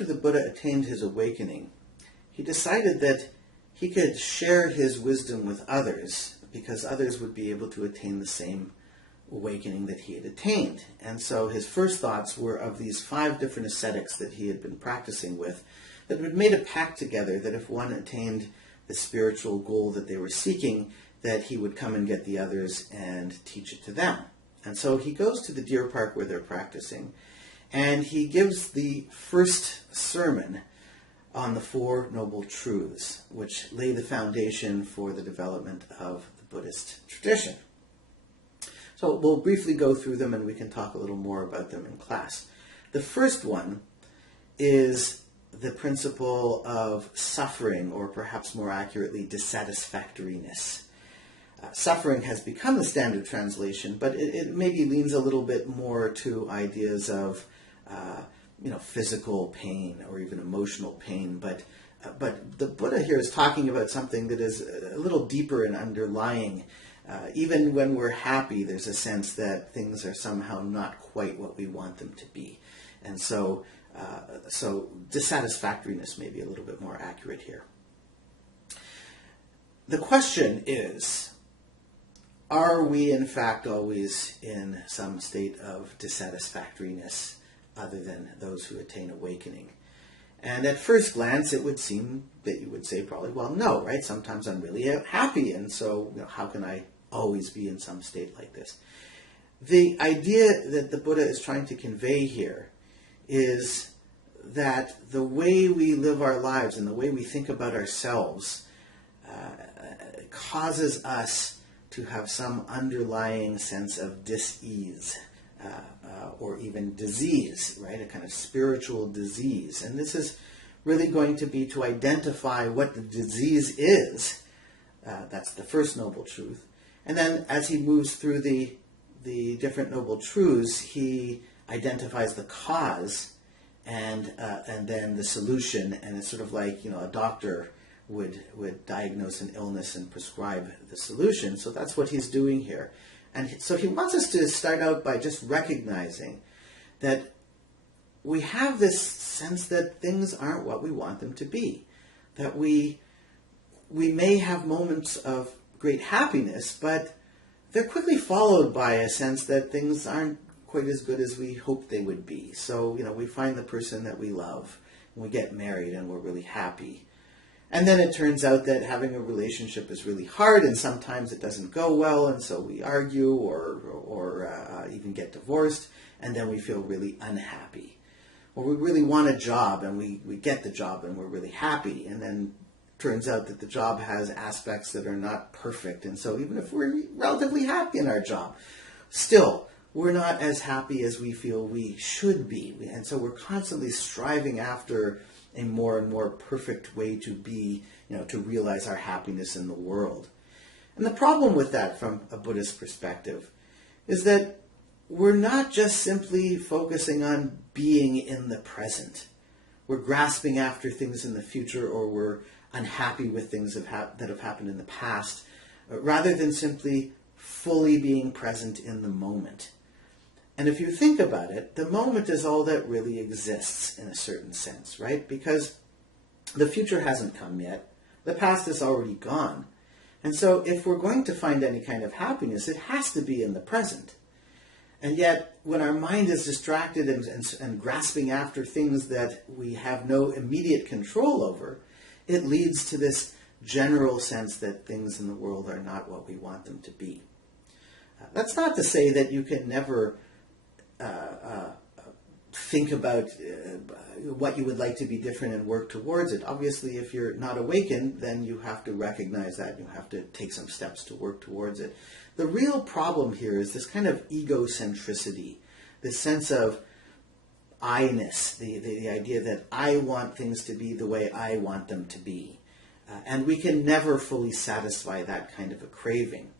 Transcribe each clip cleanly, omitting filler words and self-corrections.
after the Buddha attained his awakening, he decided that he could share his wisdom with others because others would be able to attain the same awakening that he had attained. And so his first thoughts were of these 5 different ascetics that he had been practicing with that had made a pact together that if one attained the spiritual goal that they were seeking, that he would come and get the others and teach it to them. And so he goes to the deer park where they're practicing, and he gives the first sermon on the 4 Noble Truths, which lay the foundation for the development of the Buddhist tradition. So we'll briefly go through them and we can talk a little more about them in class. The first one is the principle of suffering, or perhaps more accurately, dissatisfactoriness. Suffering has become the standard translation, but it maybe leans a little bit more to ideas of physical pain or even emotional pain. But the Buddha here is talking about something that is a little deeper and underlying. Even when we're happy, there's a sense that things are somehow not quite what we want them to be. And so dissatisfactoriness may be a little bit more accurate here. The question is, are we in fact always in some state of dissatisfactoriness other than those who attain awakening? And at first glance, it would seem that you would say probably, well, no, right? Sometimes I'm really happy, and so how can I always be in some state like this? The idea that the Buddha is trying to convey here is that the way we live our lives and the way we think about ourselves causes us to have some underlying sense of dis-ease or even disease, right? A kind of spiritual disease. And this is really going to be to identify what the disease is. That's the first Noble Truth. And then as he moves through the different Noble Truths, he identifies the cause and then the solution. And it's sort of like, a doctor would diagnose an illness and prescribe the solution. So that's what he's doing here. And so he wants us to start out by just recognizing that we have this sense that things aren't what we want them to be. That we may have moments of great happiness, but they're quickly followed by a sense that things aren't quite as good as we hoped they would be. So, we find the person that we love, and we get married, and we're really happy. And then it turns out that having a relationship is really hard, and sometimes it doesn't go well, and so we argue or even get divorced, and then we feel really unhappy. Or we really want a job, and we get the job, and we're really happy, and then turns out that the job has aspects that are not perfect, and so even if we're relatively happy in our job, still, we're not as happy as we feel we should be. And so we're constantly striving after a more and more perfect way to be, to realize our happiness in the world. And the problem with that from a Buddhist perspective is that we're not just simply focusing on being in the present. We're grasping after things in the future, or we're unhappy with things that have happened in the past, rather than simply fully being present in the moment. And if you think about it, the moment is all that really exists in a certain sense, right? Because the future hasn't come yet. The past is already gone. And so if we're going to find any kind of happiness, it has to be in the present. And yet, when our mind is distracted and grasping after things that we have no immediate control over, it leads to this general sense that things in the world are not what we want them to be. That's not to say that you can never think about what you would like to be different and work towards it. Obviously, if you're not awakened, then you have to recognize that. You have to take some steps to work towards it. The real problem here is this kind of egocentricity, this sense of I-ness, the idea that I want things to be the way I want them to be. And we can never fully satisfy that kind of a craving.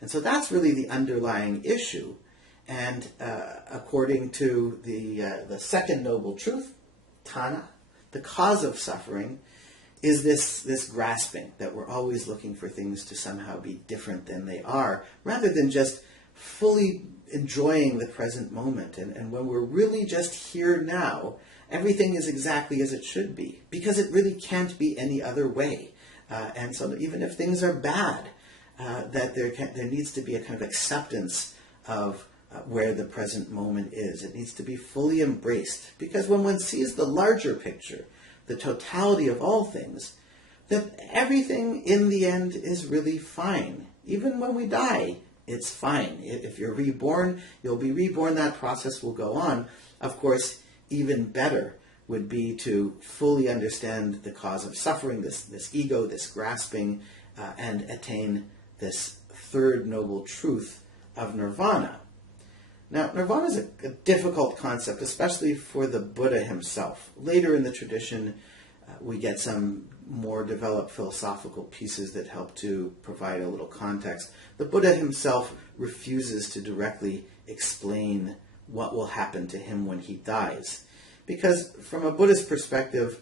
And so that's really the underlying issue. And according to the second Noble Truth, Tana, the cause of suffering is this grasping, that we're always looking for things to somehow be different than they are, rather than just fully enjoying the present moment. And when we're really just here now, everything is exactly as it should be, because it really can't be any other way. And so even if things are bad, that there needs to be a kind of acceptance of where the present moment is. It needs to be fully embraced, because when one sees the larger picture, the totality of all things, that everything in the end is really fine. Even when we die, it's fine. If you're reborn, you'll be reborn. That process will go on. Of course, even better would be to fully understand the cause of suffering, this ego, this grasping, and attain this third noble truth of nirvana. Now, nirvana is a difficult concept, especially for the Buddha himself. Later in the tradition, we get some more developed philosophical pieces that help to provide a little context. The Buddha himself refuses to directly explain what will happen to him when he dies, because from a Buddhist perspective,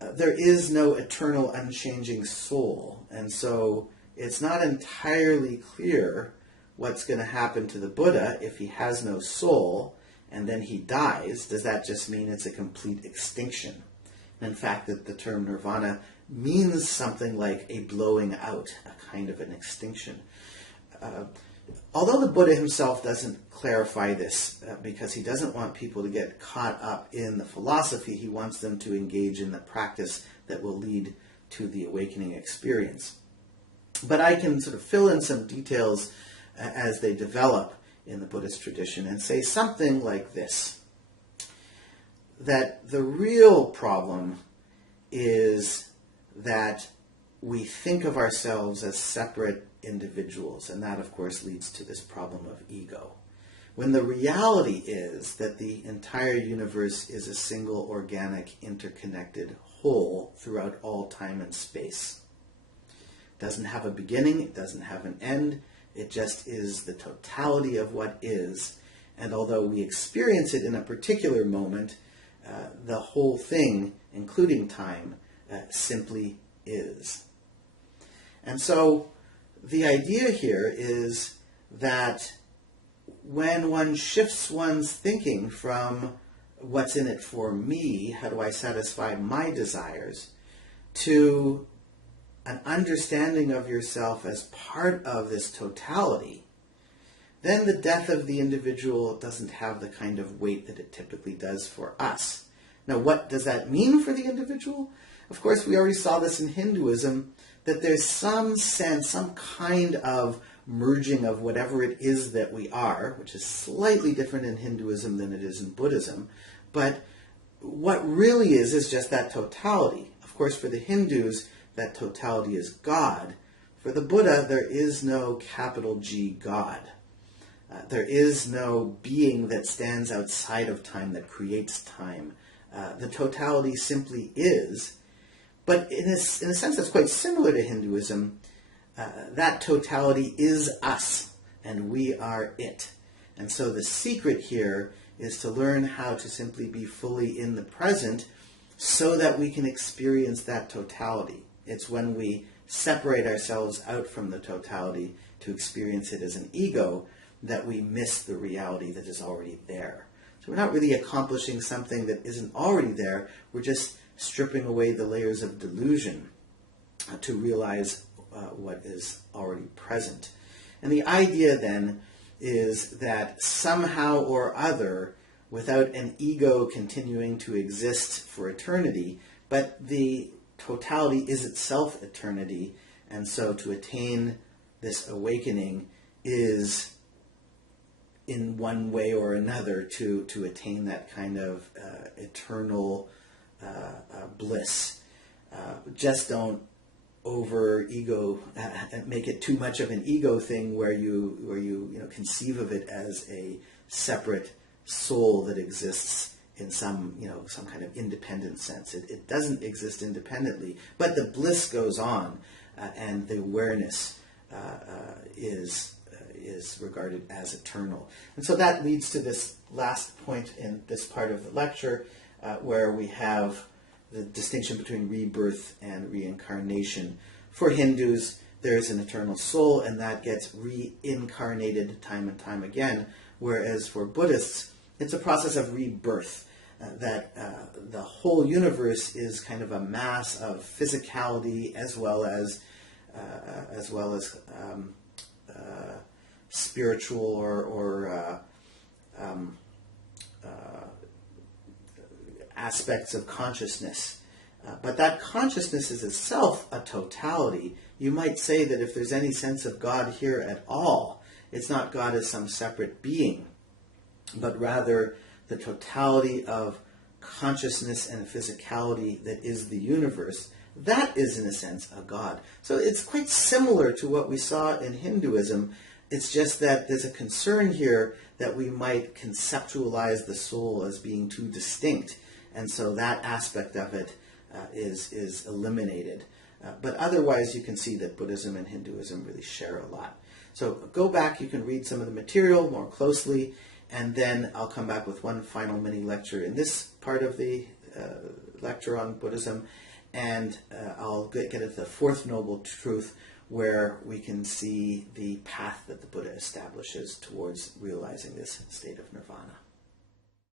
there is no eternal unchanging soul, and so it's not entirely clear what's going to happen to the Buddha if he has no soul and then he dies. Does that just mean it's a complete extinction? In fact, that the term nirvana means something like a blowing out, a kind of an extinction. Although the Buddha himself doesn't clarify this, because he doesn't want people to get caught up in the philosophy, he wants them to engage in the practice that will lead to the awakening experience. But I can sort of fill in some details as they develop in the Buddhist tradition and say something like this: that the real problem is that we think of ourselves as separate individuals, and that of course leads to this problem of ego, when the reality is that the entire universe is a single organic interconnected whole throughout all time and space. It doesn't have a beginning, it doesn't have an end, it just is the totality of what is, and although we experience it in a particular moment, the whole thing, including time, simply is. And so the idea here is that when one shifts one's thinking from what's in it for me, how do I satisfy my desires, to an understanding of yourself as part of this totality, then the death of the individual doesn't have the kind of weight that it typically does for us. Now, what does that mean for the individual? Of course, we already saw this in Hinduism, that there's some sense, some kind of merging of whatever it is that we are, which is slightly different in Hinduism than it is in Buddhism. But what really is just that totality. Of course, for the Hindus, that totality is God. For the Buddha, there is no capital G God. There is no being that stands outside of time, that creates time. The totality simply is. But in a sense that's quite similar to Hinduism, that totality is us, and we are it. And so the secret here is to learn how to simply be fully in the present so that we can experience that totality. It's when we separate ourselves out from the totality to experience it as an ego that we miss the reality that is already there. So we're not really accomplishing something that isn't already there. We're just stripping away the layers of delusion to realize what is already present. And the idea then is that somehow or other, without an ego continuing to exist for eternity, but the totality is itself eternity, and so to attain this awakening is in one way or another to attain that kind of eternal bliss. Just don't over ego, make it too much of an ego thing where you conceive of it as a separate soul that exists in some kind of independent sense. It doesn't exist independently, but the bliss goes on, and the awareness is regarded as eternal. And so that leads to this last point in this part of the lecture, where we have the distinction between rebirth and reincarnation. For Hindus, there is an eternal soul, and that gets reincarnated time and time again, whereas for Buddhists, it's a process of rebirth, that the whole universe is kind of a mass of physicality as well as spiritual or aspects of consciousness. But that consciousness is itself a totality. You might say that if there's any sense of God here at all, it's not God as some separate being, but rather the totality of consciousness and physicality that is the universe. That is, in a sense, a God. So it's quite similar to what we saw in Hinduism. It's just that there's a concern here that we might conceptualize the soul as being too distinct. And so that aspect of it is eliminated. But otherwise, you can see that Buddhism and Hinduism really share a lot. So go back, you can read some of the material more closely, and then I'll come back with one final mini lecture in this part of the lecture on Buddhism, and I'll get at the fourth noble truth, where we can see the path that the Buddha establishes towards realizing this state of nirvana.